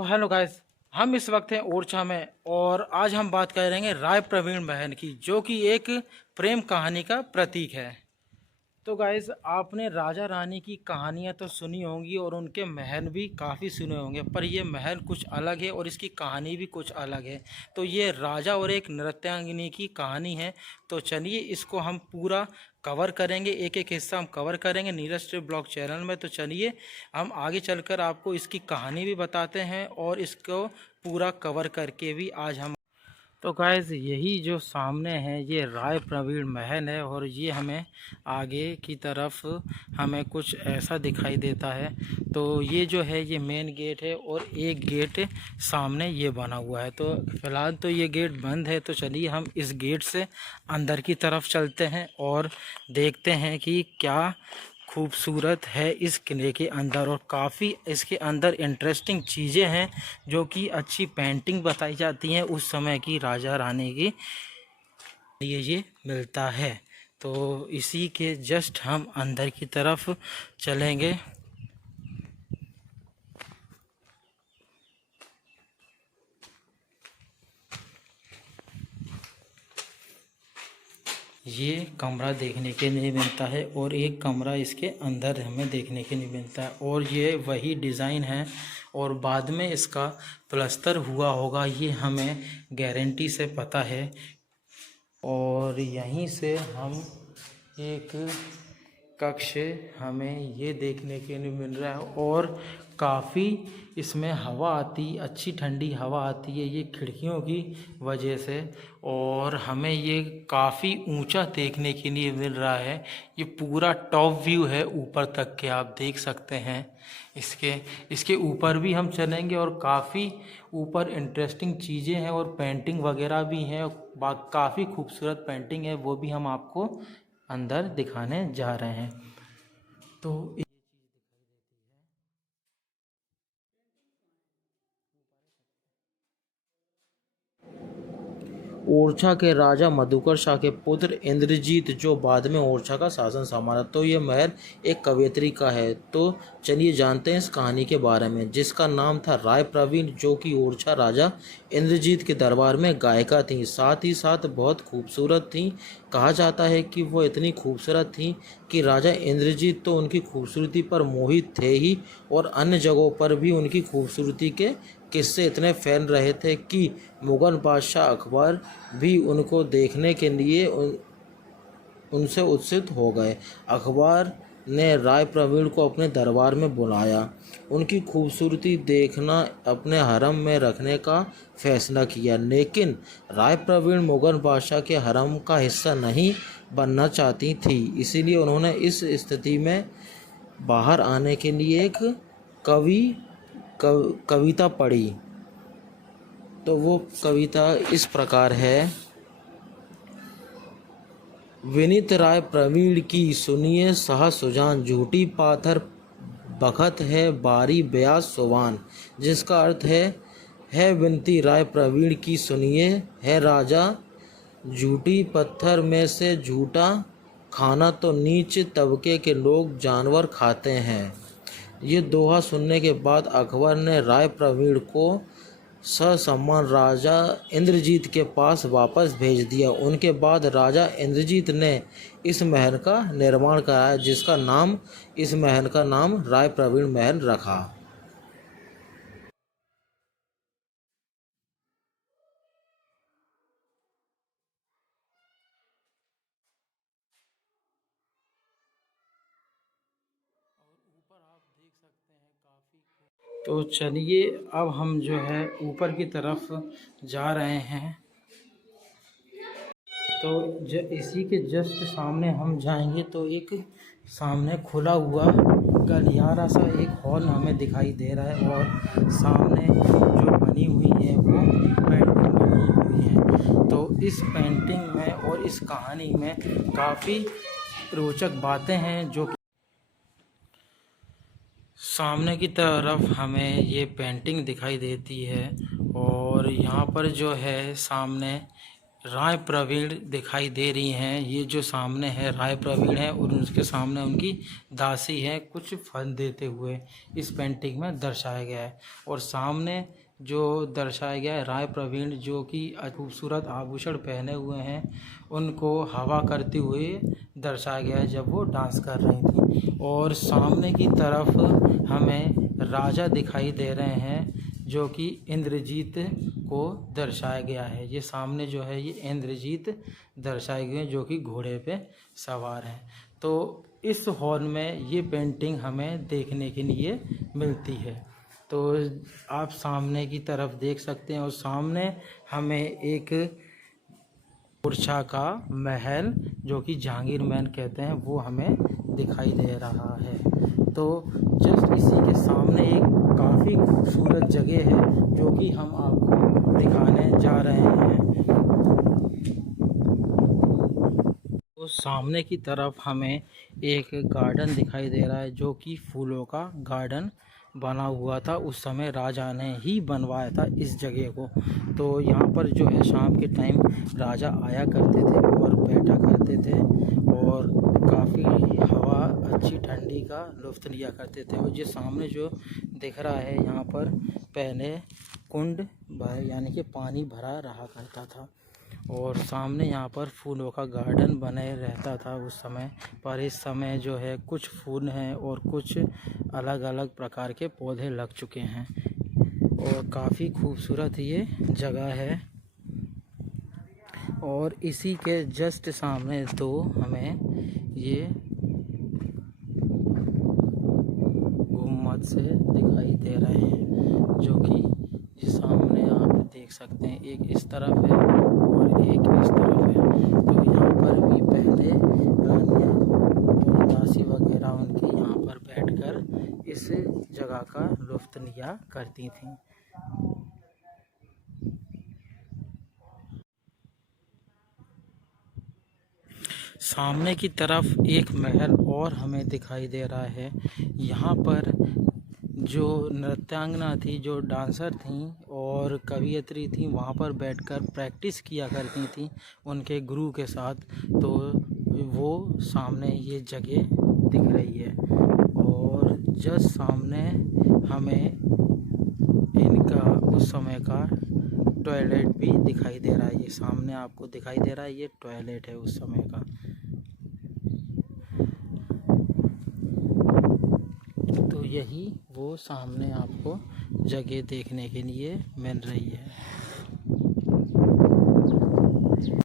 तो hello guys, हम इस वक्त हैं ओरछा में और आज हम बात करेंगे राय प्रवीण महल की, जो कि एक प्रेम कहानी का प्रतीक है। तो गाइस, आपने राजा रानी की कहानियां तो सुनी होंगी और उनके महल भी काफ़ी सुने होंगे, पर ये महल कुछ अलग है और इसकी कहानी भी कुछ अलग है। तो ये राजा और एक नृत्यांगिनी की कहानी है। तो चलिए इसको हम पूरा कवर करेंगे, एक एक हिस्सा हम कवर करेंगे नीरज ट्रिप ब्लॉग चैनल में। तो चलिए हम आगे चलकर आपको इसकी कहानी भी बताते हैं और इसको पूरा कवर करके भी आज हम। तो गाइस, यही जो सामने है ये राय प्रवीण महल है और ये हमें आगे की तरफ हमें कुछ ऐसा दिखाई देता है। तो ये जो है ये मेन गेट है और एक गेट सामने ये बना हुआ है। तो फिलहाल तो ये गेट बंद है। तो चलिए हम इस गेट से अंदर की तरफ चलते हैं और देखते हैं कि क्या खूबसूरत है इस किले के अंदर। और काफ़ी इसके अंदर इंटरेस्टिंग चीज़ें हैं, जो कि अच्छी पेंटिंग बताई जाती हैं उस समय की राजा रानी की, ये मिलता है। तो इसी के जस्ट हम अंदर की तरफ चलेंगे। ये कमरा देखने के लिए मिलता है और एक कमरा इसके अंदर हमें देखने के लिए मिलता है और ये वही डिज़ाइन है और बाद में इसका प्लास्टर हुआ होगा, ये हमें गारंटी से पता है। और यहीं से हम एक कक्ष हमें ये देखने के लिए मिल रहा है और काफ़ी इसमें हवा आती, अच्छी ठंडी हवा आती है ये खिड़कियों की वजह से। और हमें ये काफ़ी ऊंचा देखने के लिए मिल रहा है। ये पूरा टॉप व्यू है ऊपर तक के, आप देख सकते हैं। इसके ऊपर भी हम चलेंगे और काफ़ी ऊपर इंटरेस्टिंग चीज़ें हैं और पेंटिंग वगैरह भी हैं। काफ़ी खूबसूरत पेंटिंग है, वो भी हम आपको अंदर दिखाने जा रहे हैं। तो ओरछा के राजा मधुकर शाह के पुत्र इंद्रजीत, जो बाद में ओरछा का शासन संभाला। तो ये महल एक कवयित्री का है। तो चलिए जानते हैं इस कहानी के बारे में, जिसका नाम था राय प्रवीण, जो कि ओरछा राजा इंद्रजीत के दरबार में गायिका थी, साथ ही साथ बहुत खूबसूरत थी। कहा जाता है कि वो इतनी खूबसूरत थी कि राजा इंद्रजीत तो उनकी खूबसूरती पर मोहित थे ही, और अन्य जगहों पर भी उनकी खूबसूरती के किस्से इतने फैल रहे थे कि मुगल बादशाह अकबर भी उनको देखने के लिए उनसे उत्सुक हो गए। अकबर ने राय प्रवीण को अपने दरबार में बुलाया, उनकी खूबसूरती देखना अपने हरम में रखने का फैसला किया। लेकिन राय प्रवीण मुगल बादशाह के हरम का हिस्सा नहीं बनना चाहती थी, इसीलिए उन्होंने इस स्थिति में बाहर आने के लिए एक कविता पढ़ी। तो वो कविता इस प्रकार है। विनीत राय प्रवीण की सुनिए सहा सुजान, झूठी पाथर बखत है बारी ब्यास सुवान। जिसका अर्थ है विनती राय प्रवीण की सुनिए, है राजा झूठी पत्थर में से झूठा खाना तो नीच तबके के लोग जानवर खाते हैं। ये दोहा सुनने के बाद अकबर ने राय प्रवीण को ससम्मान राजा इंद्रजीत के पास वापस भेज दिया। उनके बाद राजा इंद्रजीत ने इस महल का निर्माण कराया, इस महल का नाम राय प्रवीण महल रखा। तो चलिए अब हम जो है ऊपर की तरफ जा रहे हैं। तो इसी के जस्ट सामने हम जाएंगे तो एक सामने खुला हुआ गलियारा सा एक हॉल हमें दिखाई दे रहा है और सामने जो बनी हुई है वो पेंटिंग बनी हुई है। तो इस पेंटिंग में और इस कहानी में काफ़ी रोचक बातें हैं, जो सामने की तरफ हमें ये पेंटिंग दिखाई देती है। और यहाँ पर जो है सामने राय प्रवीण दिखाई दे रही हैं। ये जो सामने है राय प्रवीण है और उसके सामने उनकी दासी है, कुछ फल देते हुए इस पेंटिंग में दर्शाया गया है। और सामने जो दर्शाया गया है राय प्रवीण जो कि खूबसूरत आभूषण पहने हुए हैं, उनको हवा करते हुए दर्शाया गया है जब वो डांस कर रही थी। और सामने की तरफ हमें राजा दिखाई दे रहे हैं जो कि इंद्रजीत को दर्शाया गया है। ये सामने जो है ये इंद्रजीत दर्शाए गए जो कि घोड़े पे सवार हैं। तो इस हॉल में ये पेंटिंग हमें देखने के लिए मिलती है। तो आप सामने की तरफ देख सकते हैं और सामने हमें एक पुरछा का महल जो कि जहांगीर महल कहते हैं वो हमें दिखाई दे रहा है। तो जस्ट इसी के सामने एक काफ़ी खूबसूरत जगह है जो कि हम आपको दिखाने जा रहे हैं। तो सामने की तरफ हमें एक गार्डन दिखाई दे रहा है जो कि फूलों का गार्डन बना हुआ था। उस समय राजा ने ही बनवाया था इस जगह को। तो यहाँ पर जो है शाम के टाइम राजा आया करते थे और बैठा करते थे और काफ़ी हवा अच्छी ठंडी का लुत्फ़ लिया करते थे। और ये सामने जो दिख रहा है यहाँ पर पहले कुंड यानी कि पानी भरा रहा करता था और सामने यहाँ पर फूलों का गार्डन बने रहता था उस समय। पर इस समय जो है कुछ फूल हैं और कुछ अलग अलग प्रकार के पौधे लग चुके हैं और काफ़ी खूबसूरत ये जगह है। और इसी के जस्ट सामने तो हमें ये गुम्बद से दिखाई दे रहे हैं जो कि सामने आप देख सकते हैं, एक इस तरफ है और एक इस तरफ है। तो यहाँ पर भी पहले रानियाँ और दासी वगैरह उनकी यहाँ पर बैठकर इस जगह का लुत्फ़ लिया करती थीं। सामने की तरफ एक महल और हमें दिखाई दे रहा है। यहाँ पर जो नृत्यांगना थी, जो डांसर थीं और कवियत्री थीं, वहाँ पर बैठकर प्रैक्टिस किया करती थीं उनके गुरु के साथ। तो वो सामने ये जगह दिख रही है और जस्ट सामने हमें इनका उस समय का टॉयलेट भी दिखाई दे रहा है। ये सामने आपको दिखाई दे रहा है, ये टॉयलेट है उस समय का। तो यही वो सामने आपको जगह देखने के लिए मिल रही है।